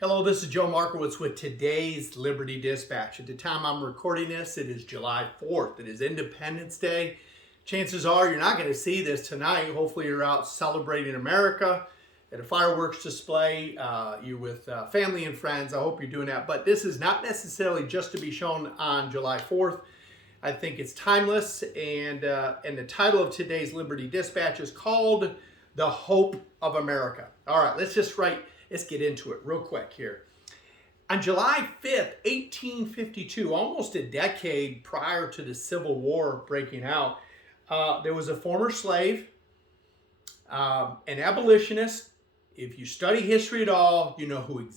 Hello, this is Joe Markowitz with today's Liberty Dispatch. At the time I'm recording this, it is July 4th. It is Independence Day. Chances are you're not going to see this tonight. Hopefully you're out celebrating America at a fireworks display. You're with family and friends. I hope you're doing that. But this is not necessarily just to be shown on July 4th. I think it's timeless. And the title of today's Liberty Dispatch is called The Hope of America. All right, let's get into it real quick here. On July 5th, 1852, almost a decade prior to the Civil War breaking out, there was a former slave, an abolitionist. If you study history at all, you know who I'm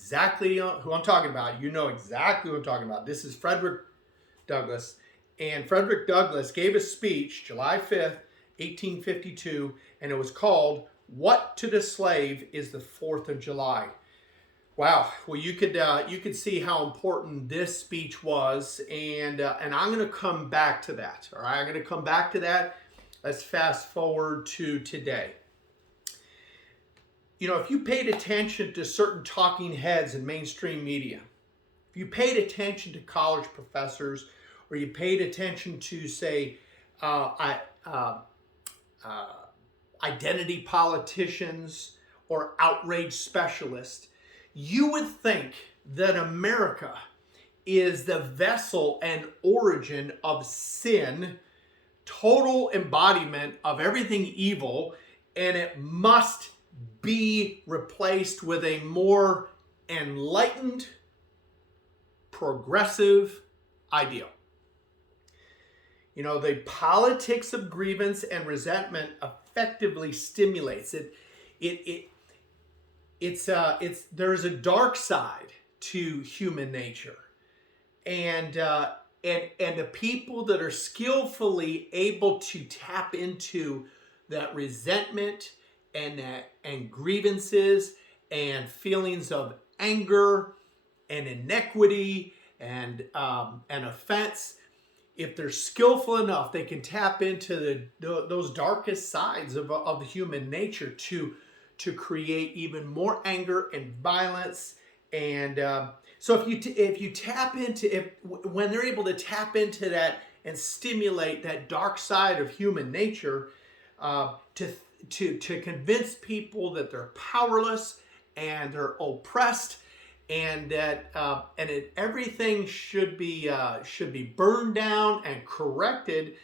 talking about. You know exactly who I'm talking about. This is Frederick Douglass. And Frederick Douglass gave a speech July 5th, 1852, and it was called "What to the Slave is the 4th of July." Wow. Well, you could see how important this speech was, and I'm going to come back to that. All right, I'm going to come back to that. Let's fast forward to today. You know, if you paid attention to certain talking heads in mainstream media, if you paid attention to college professors, or you paid attention to, say, identity politicians or outrage specialists, you would think that America is the vessel and origin of sin, total embodiment of everything evil, and it must be replaced with a more enlightened, progressive ideal. You know, the politics of grievance and resentment effectively stimulates it. There's a dark side to human nature, and the people that are skillfully able to tap into that resentment and grievances and feelings of anger and inequity and offense. If they're skillful enough, they can tap into those darkest sides of human nature to create even more anger and violence. And so when they're able to tap into that and stimulate that dark side of human nature, to convince people that they're powerless and they're oppressed, and that everything should be burned down and corrected.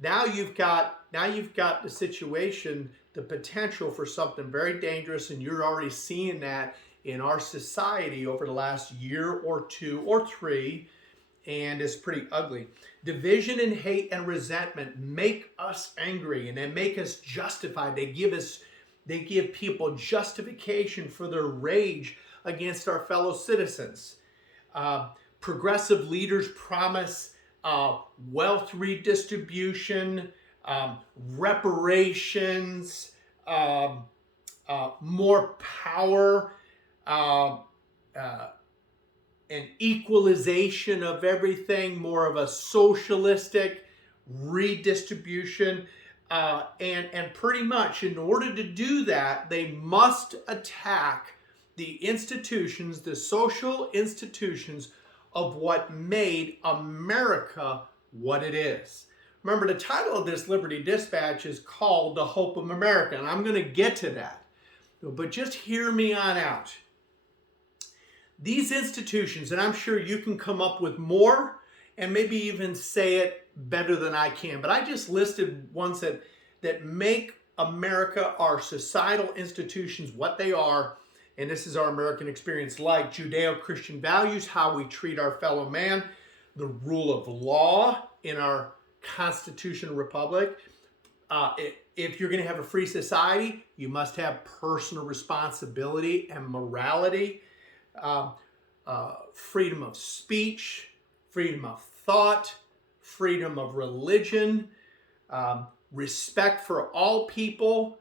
Now you've got the situation, the potential for something very dangerous, and you're already seeing that in our society over the last year or two or three, and it's pretty ugly. Division and hate and resentment make us angry, and they make us justified. They give people justification for their rage against our fellow citizens. Progressive leaders promise wealth redistribution, reparations, more power, an equalization of everything, more of a socialistic redistribution. And pretty much in order to do that, they must attack the institutions, the social institutions of what made America what it is. Remember, the title of this Liberty Dispatch is called The Hope of America, and I'm going to get to that. But just hear me on out. These institutions, and I'm sure you can come up with more and maybe even say it better than I can, but I just listed ones that make America, our societal institutions, what they are. And this is our American experience, like Judeo-Christian values, how we treat our fellow man, the rule of law in our constitutional republic. If you're going to have a free society, you must have personal responsibility and morality, freedom of speech, freedom of thought, freedom of religion, respect for all people,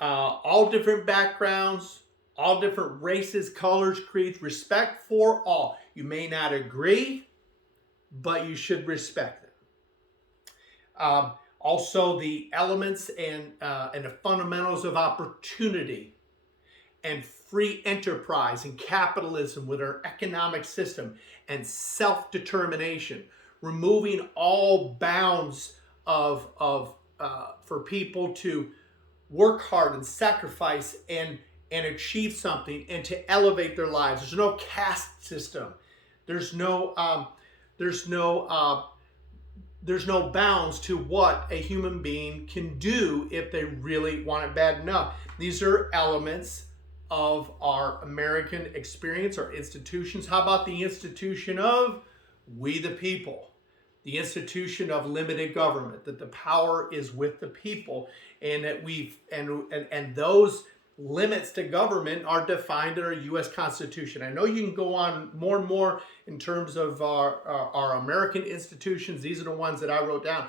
all different backgrounds, all different races, colors, creeds, respect for all. You may not agree, but you should respect them. Also, the elements and the fundamentals of opportunity and free enterprise and capitalism with our economic system and self-determination, removing all bounds for people to work hard and sacrifice and achieve something and to elevate their lives. There's no caste system. There's no bounds to what a human being can do if they really want it bad enough. These are elements of our American experience, our institutions. How about the institution of we the people? The institution of limited government, that the power is with the people, and that and those limits to government are defined in our U.S. Constitution. I know you can go on more and more in terms of our American institutions. These are the ones that I wrote down.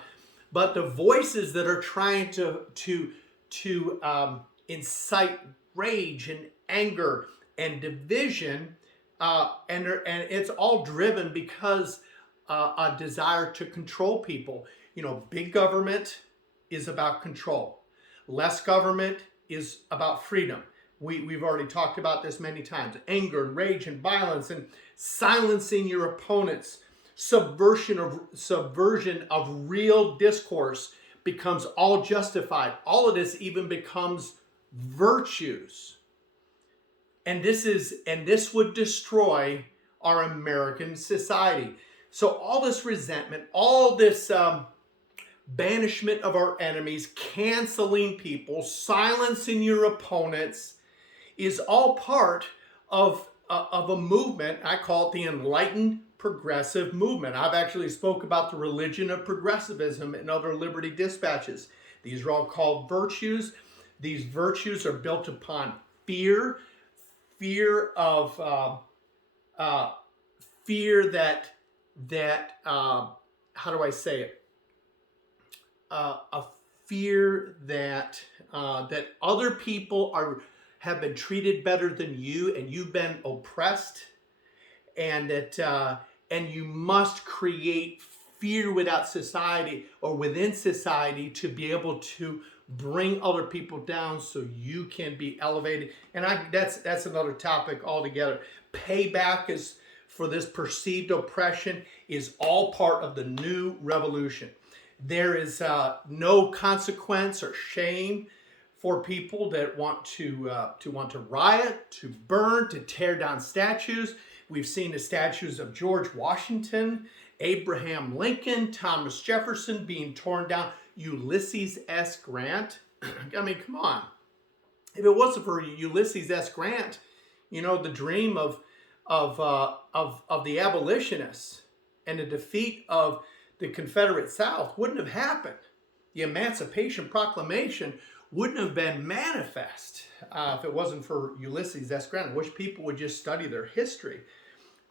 But the voices that are trying to incite rage and anger and division, and it's all driven because a desire to control people. Big government is about control. Less government is about freedom. We've already talked about this many times. Anger and rage and violence and silencing your opponents. Subversion of real discourse becomes all justified. All of this even becomes virtues. And this would destroy our American society. So all this resentment, all this banishment of our enemies, canceling people, silencing your opponents, is all part of a movement. I call it the enlightened progressive movement. I've actually spoke about the religion of progressivism in other Liberty Dispatches. These are all called virtues. These virtues are built upon fear of fear that how do I say it? A fear that that other people have been treated better than you, and you've been oppressed, and that and you must create fear without society or within society to be able to bring other people down so you can be elevated. And that's another topic altogether. Payback is for this perceived oppression is all part of the new revolution. There is no consequence or shame for people that want to riot, to burn, to tear down statues. We've seen the statues of George Washington, Abraham Lincoln, Thomas Jefferson being torn down. Ulysses S. Grant. I mean, come on. If it wasn't for Ulysses S. Grant, the dream of the abolitionists and the defeat of the Confederate South wouldn't have happened. The Emancipation Proclamation wouldn't have been manifest if it wasn't for Ulysses S. Grant. I wish people would just study their history.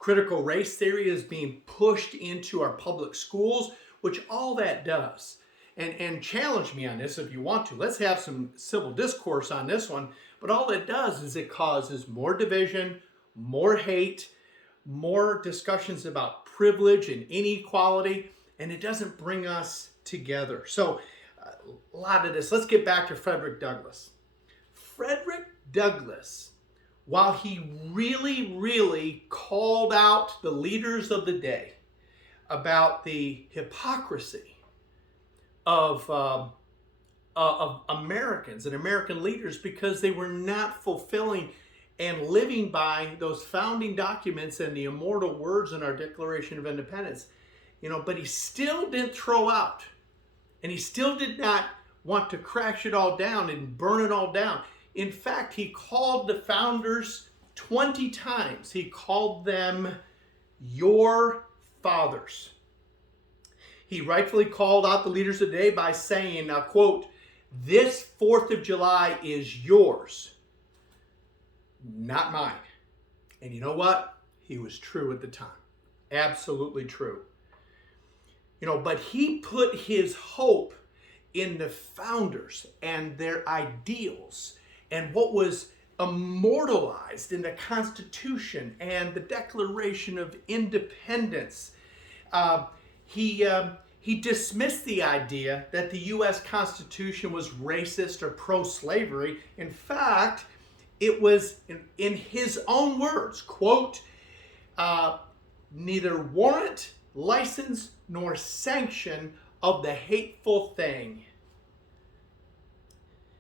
Critical race theory is being pushed into our public schools, which all that does. And challenge me on this if you want to. Let's have some civil discourse on this one. But all it does is it causes more division, more hate, more discussions about privilege and inequality, and it doesn't bring us together. So a lot of this. Let's get back to Frederick Douglass. Frederick Douglass, while he really, really called out the leaders of the day about the hypocrisy of Americans and American leaders because they were not fulfilling and living by those founding documents and the immortal words in our Declaration of Independence, but he still didn't throw out, and he still did not want to crash it all down and burn it all down. In fact, he called the founders 20 times. He called them your fathers. He rightfully called out the leaders of the day by saying, quote, "This 4th of July is yours, not mine." And you know what? He was true at the time. Absolutely true. But he put his hope in the founders and their ideals and what was immortalized in the Constitution and the Declaration of Independence. He dismissed the idea that the U.S. Constitution was racist or pro-slavery. In fact, it was, in his own words, quote, neither warrant, license, nor sanction of the hateful thing.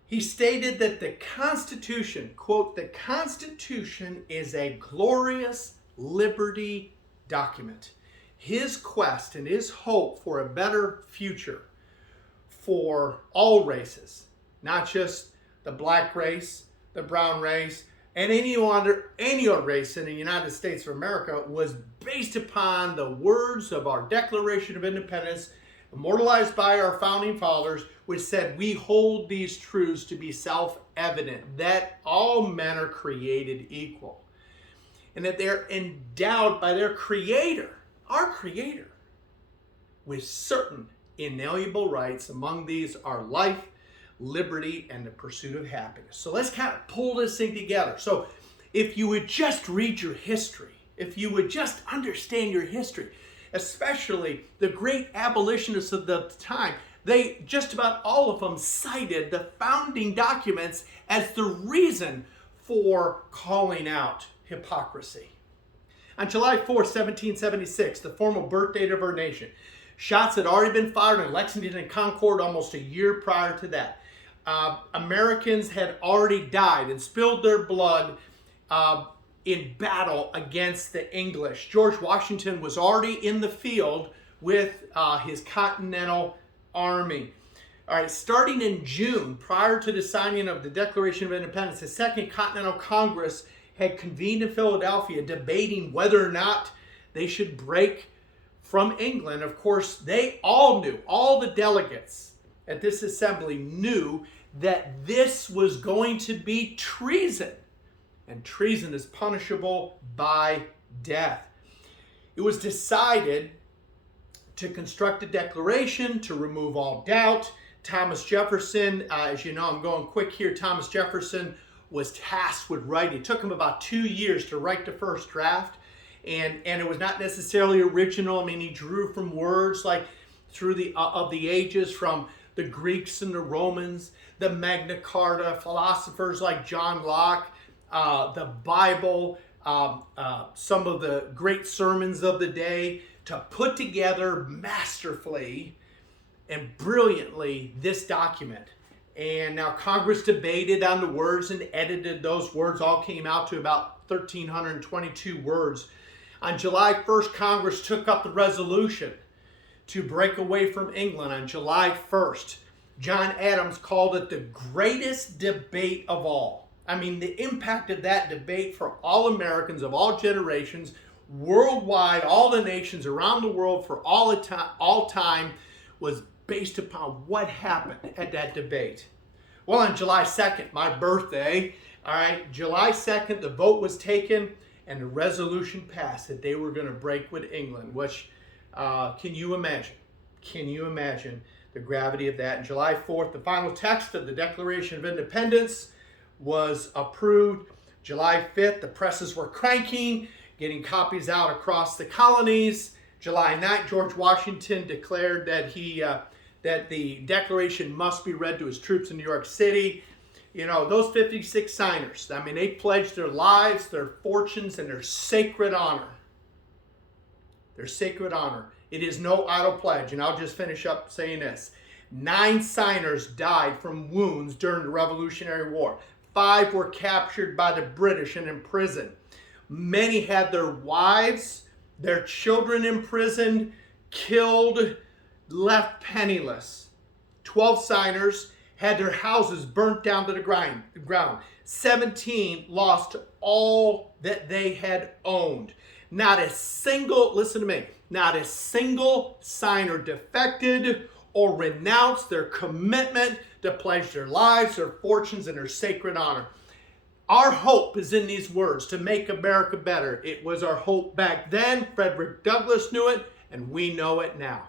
He stated that the Constitution, quote, the Constitution is a glorious liberty document. His quest and his hope for a better future for all races, not just the black race, the brown race, and any other race in the United States of America, was based upon the words of our Declaration of Independence, immortalized by our founding fathers, which said, we hold these truths to be self-evident, that all men are created equal, and that they're endowed by their Creator, our Creator, with certain inalienable rights. Among these are life, liberty, and the pursuit of happiness. So let's kind of pull this thing together. So if you would just read your history, if you would just understand your history, especially the great abolitionists of the time, they, just about all of them, cited the founding documents as the reason for calling out hypocrisy. On July 4, 1776, the formal birth date of our nation, shots had already been fired in Lexington and Concord almost a year prior to that. Americans had already died and spilled their blood in battle against the English. George Washington was already in the field with his Continental Army. All right, starting in June, prior to the signing of the Declaration of Independence, the Second Continental Congress had convened in Philadelphia debating whether or not they should break from England. Of course, they all knew, all the delegates at this assembly knew that this was going to be treason, and treason is punishable by death. It was decided to construct a declaration to remove all doubt. Thomas Jefferson, as you know, I'm going quick here, Thomas Jefferson was tasked with writing. It took him about 2 years to write the first draft, and it was not necessarily original. I mean, he drew from words like through the of the ages, from the Greeks and the Romans, the Magna Carta, philosophers like John Locke, the Bible, some of the great sermons of the day, to put together masterfully and brilliantly this document. And now Congress debated on the words and edited those words. All came out to about 1,322 words. On July 1st, Congress took up the resolution to break away from England on July 1st. John Adams called it the greatest debate of all. I mean, the impact of that debate for all Americans of all generations, worldwide, all the nations around the world for all time, was based upon what happened at that debate. Well, on July 2nd, my birthday, all right, July 2nd, the vote was taken and the resolution passed that they were going to break with England, which, can you imagine? Can you imagine the gravity of that? And July 4th, the final text of the Declaration of Independence was approved. July 5th, the presses were cranking, getting copies out across the colonies. July 9th, George Washington declared that that the Declaration must be read to his troops in New York City. You know, those 56 signers, I mean, they pledged their lives, their fortunes, and their sacred honor. Their sacred honor. It is no idle pledge. And I'll just finish up saying this. 9 signers died from wounds during the Revolutionary War. 5 were captured by the British and imprisoned. Many had their wives, their children imprisoned, killed, left penniless. 12 signers had their houses burnt down to the ground. 17 lost all that they had owned. Not a single, listen to me, not a single signer defected or renounced their commitment to pledge their lives, their fortunes, and their sacred honor. Our hope is in these words, to make America better. It was our hope back then. Frederick Douglass knew it, and we know it now.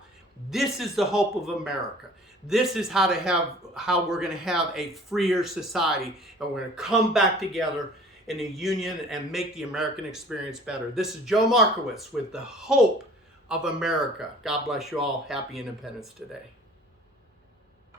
This is the hope of America. This is how we're going to have a freer society, and we're going to come back together in a union and make the American experience better. This is Joe Markowitz with the hope of America. God bless you all. Happy Independence today.